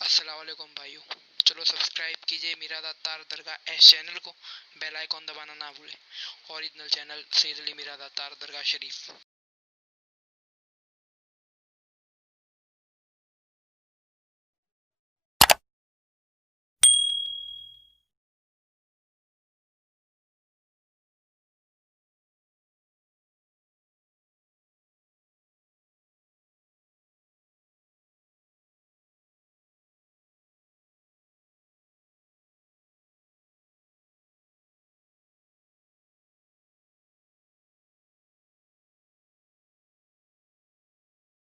السلام علیکم بھائیو، چلو سبسکرائب کیجئے میرا داتار درگاہ ایس چینل کو، بیل آئیکن دبانا نہ بھولیں۔ اوریجنل چینل سید علی میرا داتار درگاہ شریف۔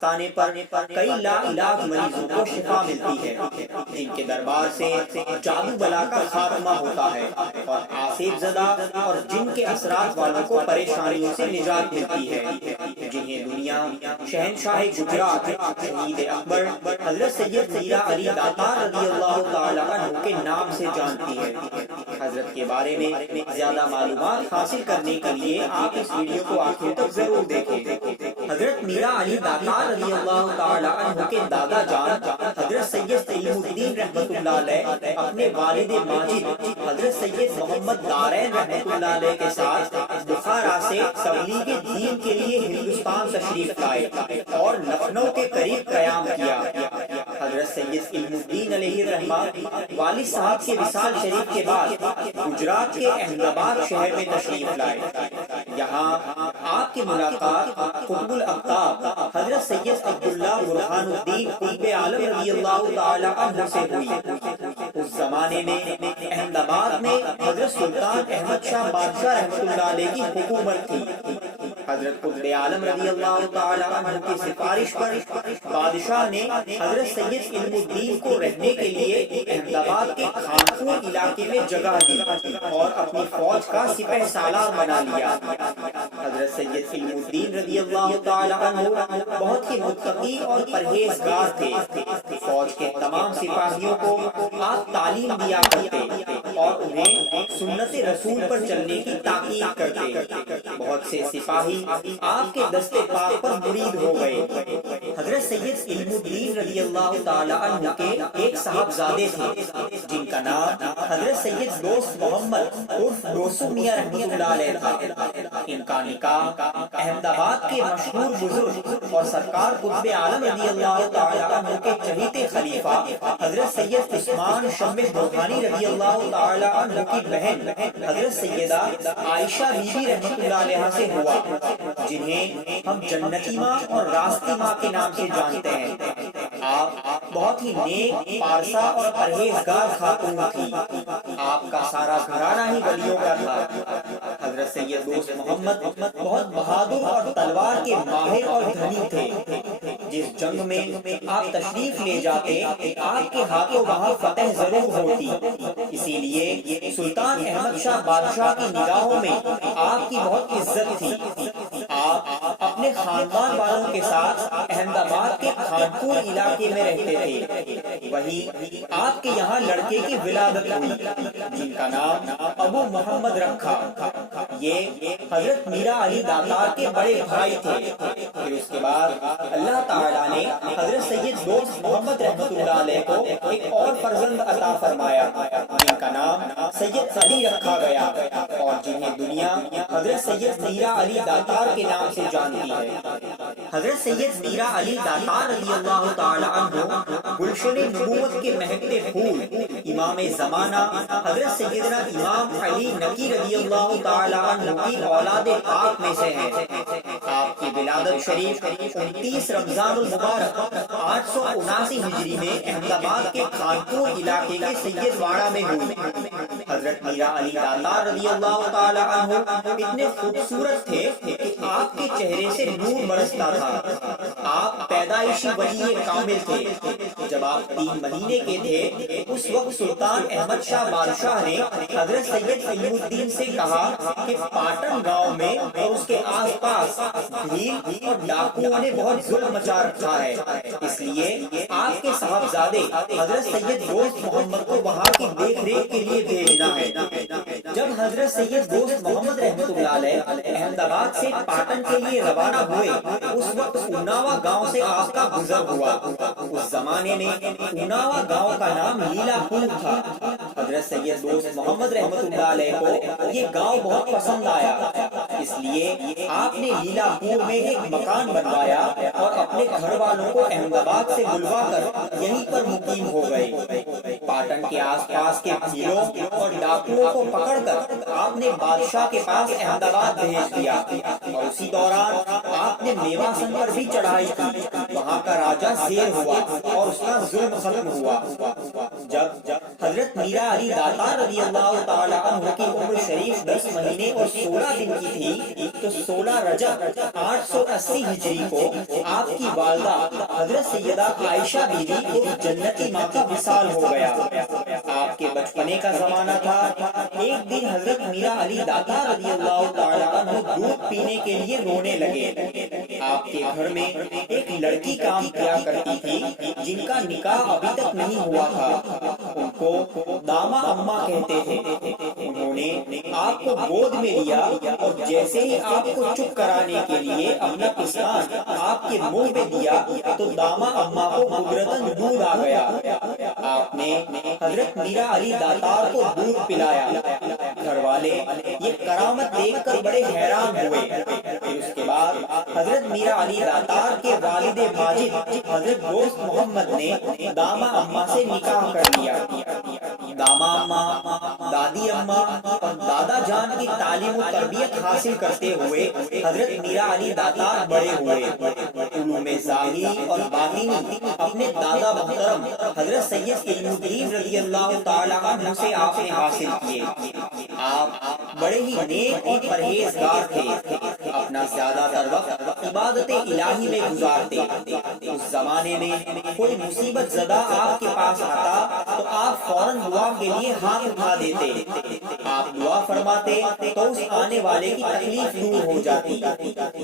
تانے پر کئی لاکھ مریضوں کو شفا ملتی ہے، جن کے دربار سے جادو بلا کا خاتمہ ہوتا ہے اور آسیب زدہ اور جن کے اثرات والوں کو پریشانیوں سے نجات ملتی ہے، جنہیں دنیا شہنشاہ گجرات شہید اکبر حضرت سید میرا علی داتار رضی اللہ تعالی عنہ کے نام سے جانتی ہے۔ حضرت کے بارے میں زیادہ معلومات حاصل کرنے کے لیے آپ اس ویڈیو کو آخر تک ضرور دیکھیں۔ حضرت میرا علی داتار رضی اللہ تعالی عنہ کے دادا جان حضرت سید علم الدین رحمۃ اللہ علیہ اپنے والد ماجد حضرت سید محمد دارین رحمۃ اللہ علیہ کے ساتھ بخارا سے تبلیغ دین کے لیے ہندوستان تشریف لائے اور لکھنؤ کے قریب قیام کیا۔ حضرت سید علم الدین علیہ الرحمہ والد صاحب کے وصال شریف کے بعد گجرات کے احمد آباد شہر میں تشریف لائے۔ یہاں آپ کی ملاقات قطب الاقطاب حضرت سید عبداللہ برہان الدین قطب عالم رضی اللہ تعالی عنہ سے ہوئی۔ اس زمانے میں احمد آباد میں حضرت سلطان احمد شاہ بادشاہ رحمۃ اللہ علیہ کی حکومت تھی۔ حضرت قطب عالم رضی اللہ تعالی عنہ کی سفارش پر بادشاہ نے حضرت سید علم الدین کو رہنے کے لیے احمد آباد کے خانپور علاقے میں جگہ دی اور اپنی فوج کا سپہ سالار بنا لیا۔ حضرت سید علم الدین رضی اللہ تعالی عنہ بہت ہی متقی اور پرہیزگار تھے۔ فوج کے تمام سپاہیوں کو آپ تعلیم دیا کرتے اور انہیں سنت رسول پر چلنے کی تاکید کرتے۔ بہت سے سپاہی آپ کے دستے پاک پر مرید ہو گئے۔ حضرت سید علم الدین رضی اللہ تعالی عنہ کے ایک صاحبزادے تھے جن کا نام حضرت سید دوست محمد عرف دوسو میاں رحمۃ اللہ علیہ تھا۔ ان کا نکاح احمد آباد کے مشہور بزرگ اور سرکار قطب عالم رضی اللہ تعالی عنہ کے چہیتے خلیفہ حضرت سید عثمان شمس برہانی رضی اللہ تعالی عنہ کی بہن حضرت سیدہ عائشہ بی بی رحمۃ اللہ علیہ سے ہوا، جنہیں ہم جنتی ماں اور راستی ماں کے نام سے جانتے ہیں۔ آپ بہت ہی نیک، پارسا اور پرہیزگار خاتون تھی۔ آپ کا سارا گھرانہ ہی ولیوں کا تھا۔ حضرت سید دوست محمد بہت بہادر اور تلوار کے ماہر اور دھنی تھے۔ جس جنگ میں آپ تشریف لے جاتے آپ کے ہاتھوں وہاں فتح ضرور ہوتی، اسی لیے سلطان احمد شاہ بادشاہ کی نگاہوں میں آپ کی بہت عزت تھی۔ آپ اپنے خاندان والوں کے ساتھ احمد آباد کے خانپور علاقے میں رہتے تھے۔ وہی آپ کے یہاں لڑکے کی ولادت ہوئی جن کا نام ابو محمد رکھا۔ یہ حضرت میرا علی داتار کے بڑے بھائی تھے۔ پھر اس کے بعد اللہ تعالیٰ نے حضرت سید دوست محمد رحمۃ اللہ علیہ کو ایک اور فرزند عطا فرمایا جن کا نام سید علی رکھا گیا اور جنہیں دنیا حضرت سید میرا علی داتار کے نام سے جانتی ہے۔ حضرت سید میرا علی داتار رضی اللہ تعالی عنہ گلشن نبوت کے مہکتے پھول، امام زمانہ حضرت سیدنا امام علی نقی رضی اللہ تعالی عنہ کی اولاد پاک میں سے ہیں۔ آپ کی ولادت شریف 29 رمضان المبارک 879 ہجری میں احمد آباد کے خانپور علاقے کے سید واڑہ میں ہوئی۔ حضرت میرا علی داتار رضی اللہ تعالی عنہ اتنے خوبصورت تھے کہ آپ کے چہرے سے نور برستا تھا۔ آپ پیدائشی ولی کامل تھے۔ جب آپ 3 مہینے کے تھے اس وقت سلطان احمد شاہ بادشاہ نے حضرت سید علم الدین سے کہا کہ پاٹن گاؤں میں اور اس کے آس پاس بھیل اور ڈاکوؤں نے بہت ظلم مچا رکھا ہے، اس لیے آپ کے صاحبزادے حضرت سید دوست محمد کو وہاں کی دیکھ ریکھ کے لیے بھیجنا ہے۔ جب حضرت سید دوست محمد رحمت اللہ علیہ احمد آباد سے پاٹن کے لیے روانہ ہوئے، اس وقت اناوا گاؤں سے آپ کا گزر ہوا۔ اس زمانے میں اناوا گاؤں کا نام لیلا پور تھا۔ حضرت سید دوست محمد رحمت اللہ علیہ کو یہ گاؤں بہت پسند آیا، اس لیے آپ نے لیلا پور میں ایک مکان بنوایا اور اپنے گھر والوں کو احمد آباد سے بلوا کر یہیں پر مقیم ہو گئے۔ پاٹن کے آس پاس کے بھیلوں اور ڈاکوؤں کو پکڑ کر آپ نے بادشاہ کے پاس احمد آباد بھیج دیا، اور اسی دوران آپ نے میواسن پر بھی چڑھائی کی۔ وہاں کا راجہ زیر ہوا اور اس کا ظلم ختم ہوا۔ جب حضرت میرا علی داتار رضی اللہ تعالی عنہ کی عمر شریف 10 مہینے اور 16 دن کی تھی تو 16 رجب 880 ہجری کو آپ کی والدہ حضرت سیدہ عائشہ بیوی کو جنتی ماں کا وصال ہو گیا۔ آپ کے بچپنے کا زمانہ تھا۔ ایک دن حضرت میرا علی داتار رضی اللہ تعالی عنہ دودھ پینے کے لیے رونے لگے۔ آپ کے گھر میں ایک لڑکی کام کیا کرتی تھی جن کا نکاح ابھی تک نہیں ہوا تھا۔ ان کو داما اماں کہتے تھے۔ انہوں نے آپ کو گود میں لیا اور جیسے ہی آپ کو چپ کرانے کے لیے اپنا پستان آپ کے منہ میں دیا تو داما اماں کو قدرتاً دودھ آ گیا۔ آپ نے حضرت میرا علی داتار کو دودھ پلایا۔ گھر والے یہ کرامت دیکھ کر بڑے حیران ہوئے۔ پھر اس کے بعد حضرت میرا علی داتار کے والد ماجد حضرت دوست محمد نے داما اماں سے نکاح کر لیا۔ داما اماں، دادی اماں اور دادا جان کی تعلیم و تربیت حاصل کرتے ہوئے حضرت میرا علی داتار بڑے ہوئے۔ علوم ظاہری اور باطنی اپنے دادا محترم حضرت سید علم الدین رضی اللہ تعالی عنہ سے آپ نے حاصل کیے۔ آپ بڑے ہی نیک اور پرہیزگار تھے۔ اپنا زیادہ تر وقت عبادت الہی میں گزارتے۔ اس زمانے میں کوئی مصیبت زدہ آپ کے پاس آتا تو آپ فوراً دعا کے لیے ہاتھ اٹھا دیتے۔ آپ دعا فرماتے تو اس آنے والے کی تکلیف دور ہو جاتی۔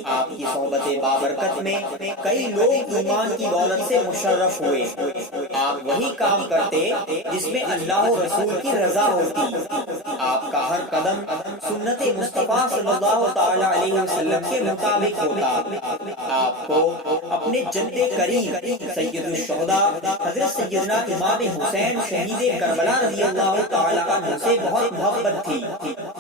آپ کی صحبت بابرکت میں کئی لوگ ایمان کی دولت سے مشرف ہوئے۔ آپ وہی کام کرتے جس میں اللہ و رسول کی رضا ہوتی۔ آپ کا ہر قدم سنت مصطفیٰ صلی اللہ تعالی علیہ وسلم کے مطابق ہوتا۔ آپ کو اپنے جد کریم سید الشہداء حضرت سیدنا امام حسین شہید کربلا رضی اللہ تعالی عنہ سے بہت محبت تھی۔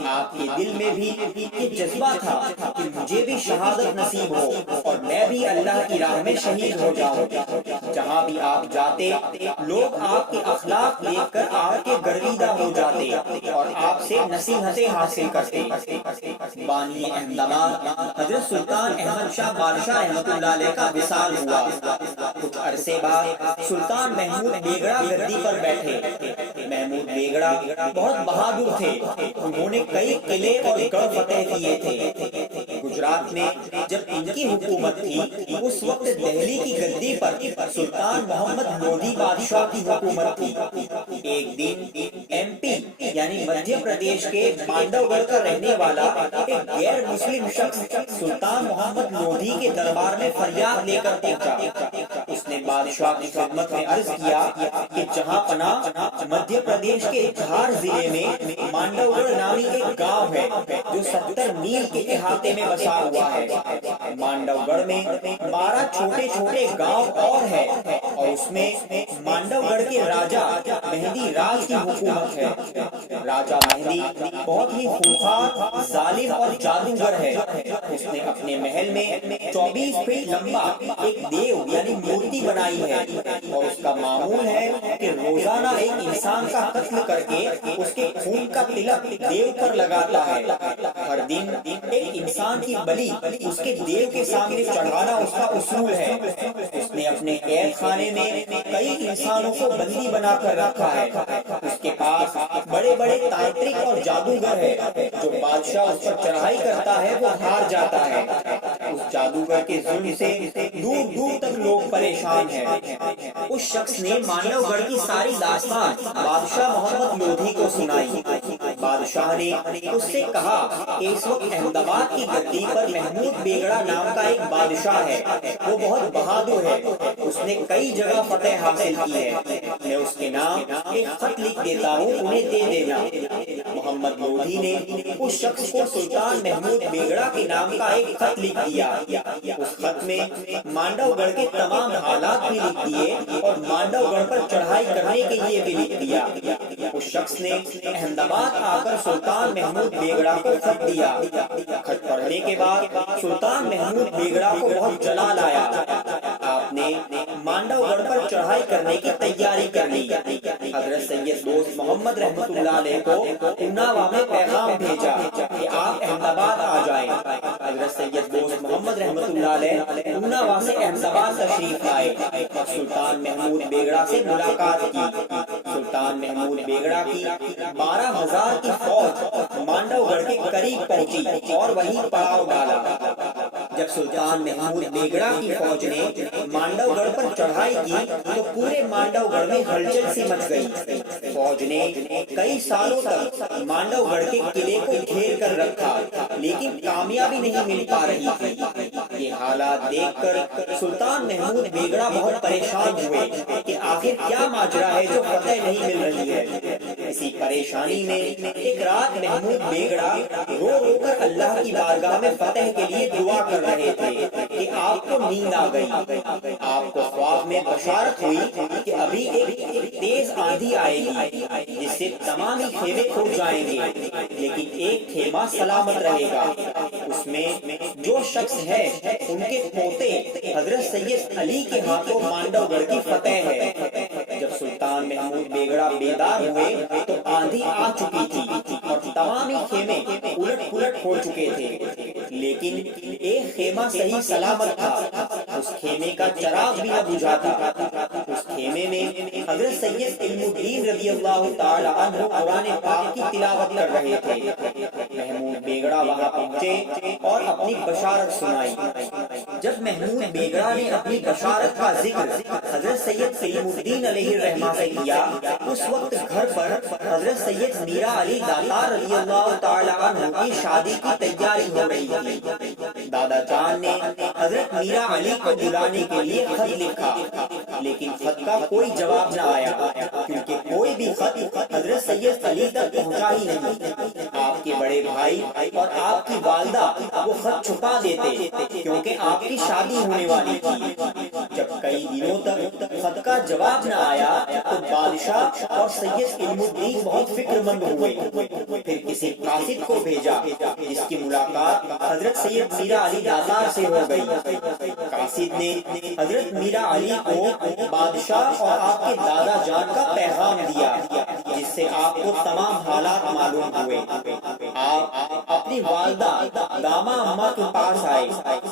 آپ کے دل میں بھی یہ جذبہ تھا کہ مجھے بھی شہادت نصیب ہو اور میں بھی اللہ کی راہ میں شہید ہو جاؤں۔ جہاں بھی آپ جاتے لوگ آپ کے اخلاق دیکھ کر آپ کے گرویدہ ہو جاتے اور آپ سے نصیحتیں حاصل کرتے۔ بانی احمد آباد حضرت سلطان احمد شاہ بادشاہ رحمت اللہ علیہ کا وصال ہوا۔ کچھ عرصے بعد سلطان محمود بیگڑا گدی پر بیٹھے۔ محمود بیگڑا بہت بہادر تھے۔ انہوں نے کئی قلعے اور گڑھ فتح کیے تھے۔ گجرات میں جب ان کی حکومت تھی اس وقت دہلی کی گدی پر سلطان محمد لودھی بادشاہ کی حکومت تھی۔ ایک دن ایم پی یعنی مدھیہ پردیش کے مانڈو گڑھ کا رہنے والا ایک غیر مسلم شخص سلطان محمد لودھی کے دربار میں فریاد لے کر پہنچا۔ اس نے بادشاہ کی خدمت میں عرض کیا کہ جہاں پناہ مدھیہ پردیش کے دھار ضلع میں مانڈو گڑھ نامی ایک گاؤں ہے جو 70 میل کے احاطے میں بسا ہوا ہے۔ مانڈو گڑھ میں 12 چھوٹے چھوٹے گاؤں اور ہے اور اس میں مانڈو گڑھ کے راجہ مہندی راج کی حکومت ہے۔ راجہ مہندی بہت ہی خوفناک، ظالم اور جادوگر ہے۔ اس نے اپنے محل میں 24 فٹ لمبا ایک دیو یعنی مورتی بنائی ہے اور اس کا معمول ہے کہ روزانہ ایک انسان کا قتل کر کے اس کے خون کا تلک دیو پر لگاتا ہے۔ ہر دن ایک انسان کی بلی اس کے دیو کے سامنے چڑھانا اس کا اصول ہے۔ اس نے اپنے قید خانے میں کئی انسانوں کو بندی بنا کر رکھا ہے۔ اس کے پاس بڑے بڑے تانترک اور جادوگر ہے۔ جو بادشاہ اس پر چڑھائی کرتا ہے وہ ہار جاتا ہے۔ اس جادوگر کے ظلم سے دور دور تک لوگ پریشان ہیں۔ اس شخص نے مانڈو گڑھ کی ساری داستان بادشاہ محمد لودھی کو سنائی۔ بادشاہ نے اس سے کہا کہ اس وقت احمد آباد کی گدی پر محمود بیگڑا نام کا ایک بادشاہ ہے، وہ بہت بہادر ہے، اس نے کئی جگہ فتح حاصل کی ہے، میں اس کے نام ایک خط لکھ دیتا ہوں، انہیں دے دینا۔ محمد لودھی نے اس شخص کو سلطان محمود بیگڑا کے نام کا ایک خط لکھ دیا۔ اس خط میں مانڈو گڑھ کے تمام حالات بھی لکھ دیے اور مانڈو گڑھ پر چڑھائی کرنے کے لیے بھی لکھ دیا۔ اس شخص نے احمد آباد آ کر سلطان محمود بیگڑا کو خط دیا۔ خط پڑھنے کے بعد سلطان محمود بیگڑا کو بہت جلال آیا۔ آپ نے مانڈو گڑھ پر چڑھائی کرنے کی تیاری کر لی۔ حضرت سید دوست محمد رحمت اللہ علیہ کو اناوا میں پیغام بھیجا کہ آپ احمد آباد آ جائیں۔ حضرت سید دوست محمد رحمت اللہ علیہ اناوا سے احمد آباد تشریف لائے اور سلطان محمود بیگڑا سے ملاقات کی۔ سلطان محمود بیگڑا کی 12,000 کی فوج مانڈو گڑھ کے قریب پہنچی اور وہیں پڑاؤ ڈالا۔ جب سلطان محمود بیگڑا کی فوج نے مانڈو گڑھ پر چڑھائی کی تو پورے مانڈو گڑھ میں ہلچل سی مچ گئی۔ فوج نے کئی سالوں تک مانڈو گڑھ کے قلعے کو گھیر کر رکھا لیکن کامیابی نہیں مل پا رہی تھی۔ یہ حالات دیکھ کر سلطان محمود بیگڑا بہت پریشان ہوئے کہ آخر کیا ماجرا ہے جو فتح نہیں مل رہی ہے۔ اسی پریشانی میں ایک رات محمود بیگڑا رو رو کر اللہ کی بارگاہ میں فتح کے لیے دعا کر رہے تھے کہ آپ کو نیند آ گئی۔ آپ کو خواب میں بشارت ہوئی کہ ابھی ایک تیز آندھی آئے گی جس سے تمام ہی خیمے کھٹ جائیں گے لیکن ایک خیمہ سلامت رہے گا، اس میں جو شخص ہے ان کے پوتے حضرت سید علی کے ہاتھوں مانڈو گڑھ کی فتح ہے۔ جب سلطان محمود بیگڑا بیدار ہوئے تو آندھی آ چکی تھی اور تمام ہی خیمے الٹ پلٹ ہو چکے تھے لیکن ایک خیمہ صحیح سلامت تھا، اس خیمے کا چراغ بھی نہ بجھا تھا۔ اس خیمے میں حضرت سید علم الدین رضی اللہ تعالی عنہ قرآن پاک کی تلاوت کر رہے تھے۔ محمود بیگڑا وہاں پہنچے اور اپنی بشارت سنائی۔ جب محمود بیگڑا نے اپنی بشارت کا ذکر حضرت سید علم الدین علیہ الرحمہ سے کیا، اس وقت گھر پر حضرت سید میرا علی داتار رضی اللہ تعالی عنہ کی شادی کی تیاری ہو رہی تھی۔ دادا جان نے حضرت میرا علی کو بلانے کے لیے خط لکھا لیکن خط کا کوئی جواب نہ آیا کیونکہ کوئی بھی خط حضرت سید علی تک پہنچا ہی نہیں۔ آپ کے بڑے بھائی اور آپ کی والدہ وہ خط چھپا دیتے کیونکہ آپ کی شادی ہونے والی تھی۔ جب کئی دنوں تک خط کا جواب نہ آیا تو بادشاہ اور سید علم الدین بہت فکر مند ہوئے۔ پھر کسی قاصد کو بھیجا جس کی ملاقات حضرت سید میرا علی داتار سے ہو گئی۔ قاصد نے حضرت میرا علی کو بادشاہ اور آپ کے دادا جان کا پیغام دیا جس سے آپ کو تمام حالات معلوم ہوئے۔ آپ اپنی والدہ داما اماں کے پاس آئے،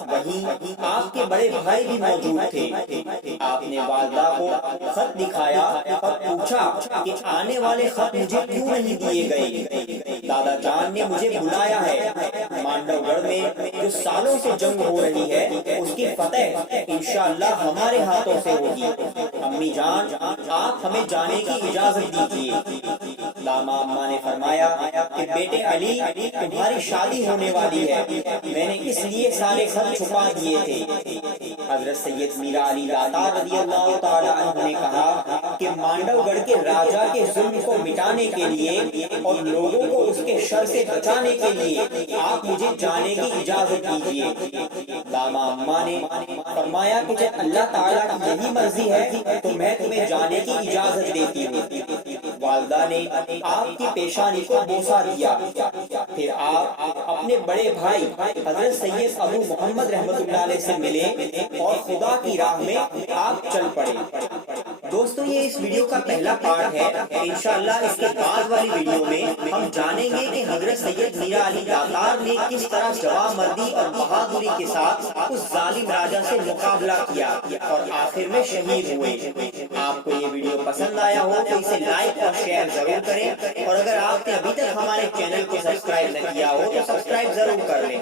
وہیں آپ کے بڑے بھائی بھی موجود تھے۔ آپ نے والدہ کو خط دکھایا اور پوچھا کہ آنے والے خط مجھے کیوں نہیں دیے گئے؟ دادا جان نے مجھے بلایا ہے، مانڈو گڑھ میں جو سالوں سے جنگ ہو رہی ہے اس کی فتح انشاءاللہ ہمارے ہاتھوں سے ہوگی۔ امی جان آپ ہمیں جانے کی اجازت دیجیے۔ داما اماں نے فرمایا کہ بیٹے علی تمہاری شادی ہونے والی ہے، میں نے اس لیے سارے خط چھپا دیے تھے۔ حضرت سید میرا علی داتار رضی اللہ تعالی عنہ نے کہا کہ مانڈو گڑھ کے راجا کے ظلم کو مٹانے کے لیے اور لوگوں کو اس کے شر سے بچانے کے لیے آپ مجھے جانے کی اجازت دیجیے۔ داما اماں نے فرمایا کہ جب اللہ تعالیٰ کی یہی مرضی ہے تو میں تمہیں جانے کی اجازت دیتی ہوں۔ والدہ نے آپ کی پیشانی کو بوسہ دیا، پھر آپ اپنے بڑے بھائی حضرت سید ابو محمد رحمت اللہ علیہ سے ملے اور خدا کی راہ میں آپ چل پڑے۔ دوستو یہ اس ویڈیو کا پہلا پارٹ ہے، انشاءاللہ اس کے بعد والی ویڈیو میں ہم جانیں گے کہ حضرت سید میرا علی داتار نے کس طرح جوان مردی اور بہادری کے ساتھ اس ظالم راجا سے مقابلہ کیا اور آخر میں شہید ہوئے۔ آپ کو یہ ویڈیو پسند آیا ہو تو اسے لائک اور شیئر ضرور کریں، اور اگر آپ نے ابھی تک ہمارے چینل کو سبسکرائب نہ کیا ہو تو سبسکرائب ضرور کر لیں۔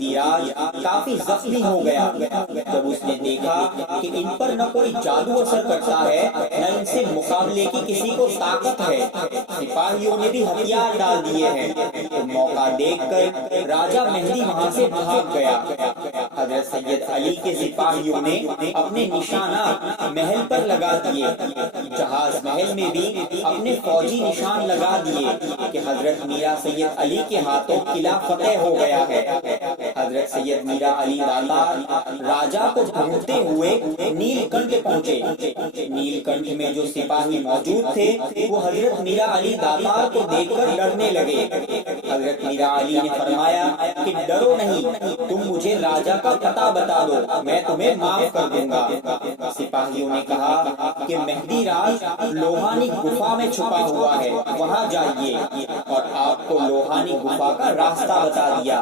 مہدی راج کافی زخمی ہو گیا جب اس نے دیکھا کہ ان پر نہ کوئی جادو اثر کرتا ہے نہ ان سے مقابلے کی کسی کو طاقت ہے۔ سپاہیوں نے بھی ہتھیار ڈال دیے ہیں تو موقع دیکھ کر راجہ مہدی وہاں سے بھاگ گیا۔ حضرت سید علی کے سپاہیوں نے اپنے نشانات محل پر لگا دیے، جہاز محل میں بھی اپنے فوجی نشان لگا دیے کہ حضرت میرا سید علی کے ہاتھوں قلعہ فتح ہو گیا ہے۔ حضرت سید میرا علی داتار راجہ کو ڈھونڈتے ہوئے نیل کنٹھ پہنچے۔ نیل کنٹھ میں جو سپاہی موجود تھے وہ حضرت میرا علی داتار کو دیکھ کر ڈرنے لگے۔ حضرت میرا علی نے فرمایا کہ ڈرو نہیں، تم مجھے راجہ کا پتہ بتا دو، میں تمہیں معاف کر دوں گا۔ سپاہیوں نے کہا کہ مہدی راج لوہانی گفا میں چھپا ہوا ہے، وہاں جائیے، اور آپ کو لوہانی گفا کا راستہ بتا دیا۔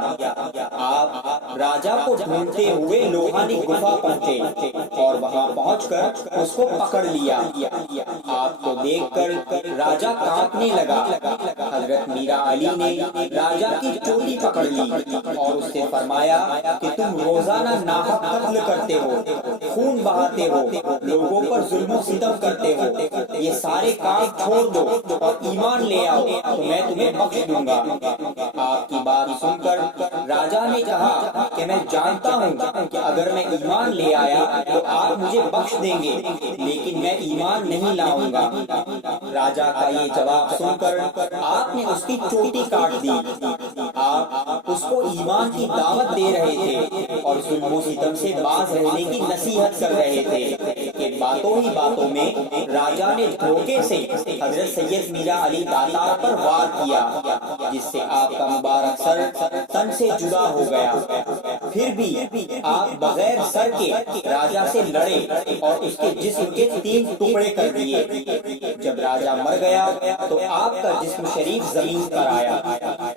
آپ راجہ کو ڈھونڈتے ہوئے لوہانی گفا پہنچے اور وہاں پہنچ کر اس کو پکڑ لیا۔ آپ کو دیکھ کر راجہ کانپنے لگا۔ حضرت میرا علی نے راجہ کی چوٹی پکڑ لی اور اس سے فرمایا کہ تم روزانہ ناحق قتل کرتے ہو، خون بہاتے ہو، لوگوں پر ظلم و ستم کرتے ہو، یہ سارے کام چھوڑ دو اور ایمان لے آؤ تو میں تمہیں بخش دوں گا۔ آپ کی بات سن کر راجہ نے کہا کہ میں جانتا ہوں کہ اگر میں ایمان لے آیا تو آپ مجھے بخش دیں گے، لیکن میں ایمان نہیں لاؤں گا۔ راجہ کا یہ جواب سن کر آپ نے اس کی چوٹی کاٹ دی۔ آپ اس کو ایمان کی دعوت دے رہے تھے اور ظلم و ستم سے باز رہنے کی نصیحت کر رہے تھے کہ باتوں ہی باتوں میں راجہ نے دھوکے سے حضرت سید میرا علی داتار پر وار کیا، جس سے آپ کا مبارک سر تن سے جدا ہو گیا۔ پھر بھی آپ بغیر سر کے راجہ سے لڑے اور اس کے جسم کے 3 ٹکڑے کر دیے۔ جب راجہ مر گیا تو آپ کا جسم شریف زمین پر آیا۔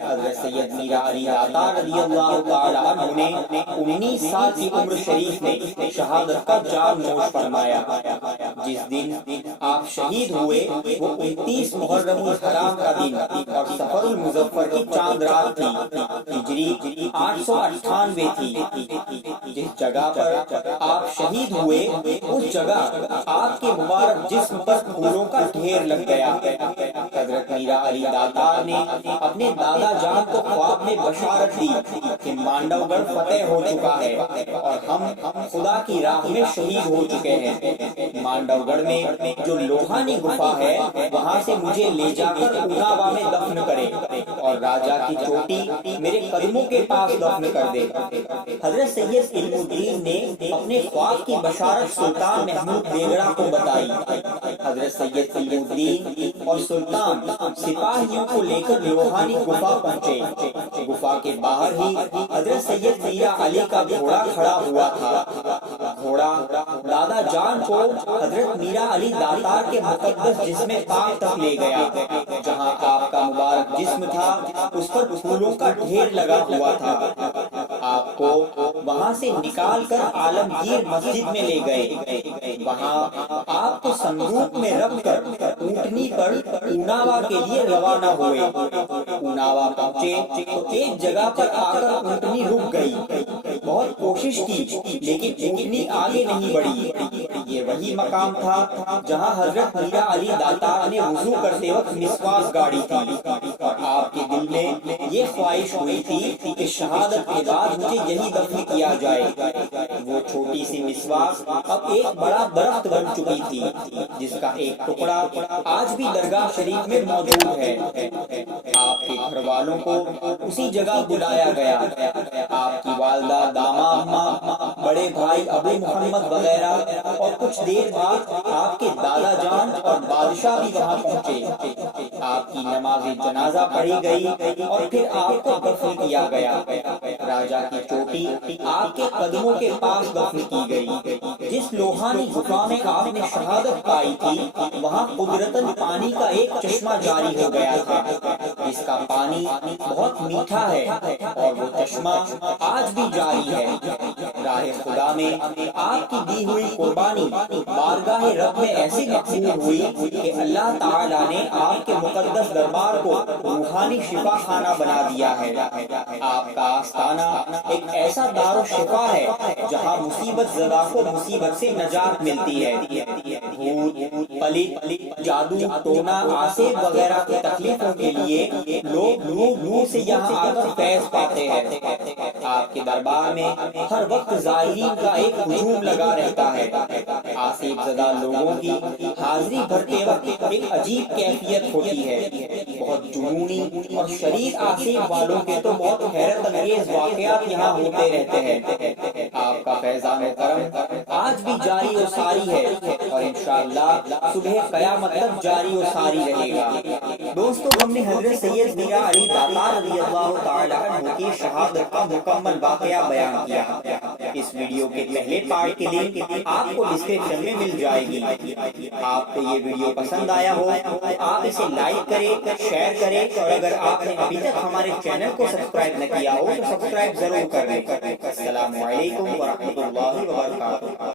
حضرت سید میرا علی داتار رضی اللہ تعالی عنہ نے 19 سال کی عمر شریف میں شہادت کا جام نوش فرمایا۔ جس دن آپ شہید ہوئے وہ 29 محرم الحرام کا دن اور سفر المظفر کی چاند رات تھی، ہجری 898 تھی۔ جس جگہ پر آپ شہید ہوئے اس جگہ آپ کے مبارک جسم پر پھولوں کا ڈھیر لگ گیا۔ حضرت میرا علی داتار نے اپنے دادا جان کو خواب میں بشارت دی کہ مانڈو گڑھ فتح ہو چکا ہے اور ہم خدا کی راہ میں شہید ہو چکے ہیں۔ مانڈو گڑھ میں جو لوہانی گفا ہے وہاں سے مجھے لے جا کر اوناوا میں دفن کرے اور راجہ کی چوٹی میرے قدموں کے پاس دفن کر دے۔ حضرت سید علم الدین نے اپنے خواب کی بشارت سلطان محمود بیگڑا کو بتائی۔ حضرت سید علم الدین اور سلطان سپاہیوں کو لے کر لوہانی گفا پہنچے۔ گفا کے باہر ہی حضرت سید میرا علی کا گھوڑا کھڑا ہوا تھا۔ گھوڑا دادا جان کو حضرت میرا علی داتار کے مقدس جسم پاک تک لے گیا۔ جہاں آپ کا مبارک جسم تھا اس پر پھولوں کا ڈھیر لگا ہوا تھا۔ آپ کو وہاں سے نکال کر عالمگیر مسجد میں لے گئے۔ وہاں آپ کو صندوق میں رکھ کر اونٹنی پر اوناوا کے لیے روانہ ہوئے۔ اوناوا پہنچے تو ایک جگہ پر آ کر اونٹنی رک گئی۔ بہت کوشش کی لیکن اونٹنی آگے نہیں بڑھی۔ یہ وہی مقام تھا جہاں حضرت میرا علی داتار نے وضو کرتے وقت مسواک گاڑی تھی اور آپ کے دل میں یہ خواہش ہوئی تھی کہ شہادت کے بعد مجھے یہی دفن کیا جائے۔ وہ چھوٹی سی مسواک اب ایک بڑا درخت بن چکی تھی جس کا ایک ٹکڑا آج بھی درگاہ شریف میں موجود ہے۔ آپ کے گھر والوں کو اسی جگہ بلایا گیا۔ آپ کی والدہ، داما اماں، بڑے بھائی ابو محمد وغیرہ اور کچھ دیر بعد آپ کے دادا جان اور بادشاہ بھی وہاں پہنچے۔ آپ کی نماز جنازہ پڑھی گئی اور پھر آپ کو دفن کیا گیا۔ راجہ کی چوٹی آپ کے قدموں کے پاس دفن کی گئی۔ جس لوہانی گفا میں آپ نے شہادت پائی تھی وہاں قدرتاً پانی کا ایک چشمہ جاری ہو گیا تھا جس کا پانی بہت میٹھا ہے اور وہ چشمہ آج بھی جاری ہے۔ راہ خدا میں آپ کی دی ہوئی قربانی بارگاہ رب میں ایسی مقبول ہوئی کہ اللہ تعالیٰ نے آپ کے مقدس دربار کو روحانی شفا خانہ بنا دیا ہے۔ آپ کا آستانہ ایک ایسا دار و شفا ہے جہاں مصیبت زدہ کو مصیبت سے نجات ملتی ہے۔ بھوت، پلیت، جادو، ٹونا، آسیب وغیرہ کی تکلیفوں کے لیے لوگ دور دور سے یہاں آ کر فیض پاتے ہیں۔ آپ کے دربار میں ہر وقت زائرین کا ایک ہجوم لگا رہتا ہے۔ آسیب زدہ لوگوں کی حاضری بھرتے وقت ایک عجیب کیفیت ہوتی ہے۔ بہت جنونی اور شدید آسیب والوں کے تو بہت حیرت انگیز واقعات یہاں ہوتے رہتے ہیں۔ آپ کا فیضان و کرم آج بھی جاری و ساری ہے اور انشاءاللہ صبح قیامت تک جاری و ساری رہے گا۔ دوستو، ہم نے حضرت سید میرا علی داتار رضی اللہ تعالیٰ عنہ کی شہادت کا مکمل واقعہ بیان کیا۔ اس ویڈیو کے پہلے پارٹ کے لنک آپ کو ڈسکرپشن میں مل جائے گی۔ آپ کو یہ ویڈیو پسند آیا ہو آپ اسے لائک کریں، شیئر کریں اور اگر آپ نے ابھی تک ہمارے چینل کو سبسکرائب نہ کیا ہو تو سبسکرائب ضرور کر لیں۔ السلام علیکم ورحمۃ اللہ وبرکاتہ۔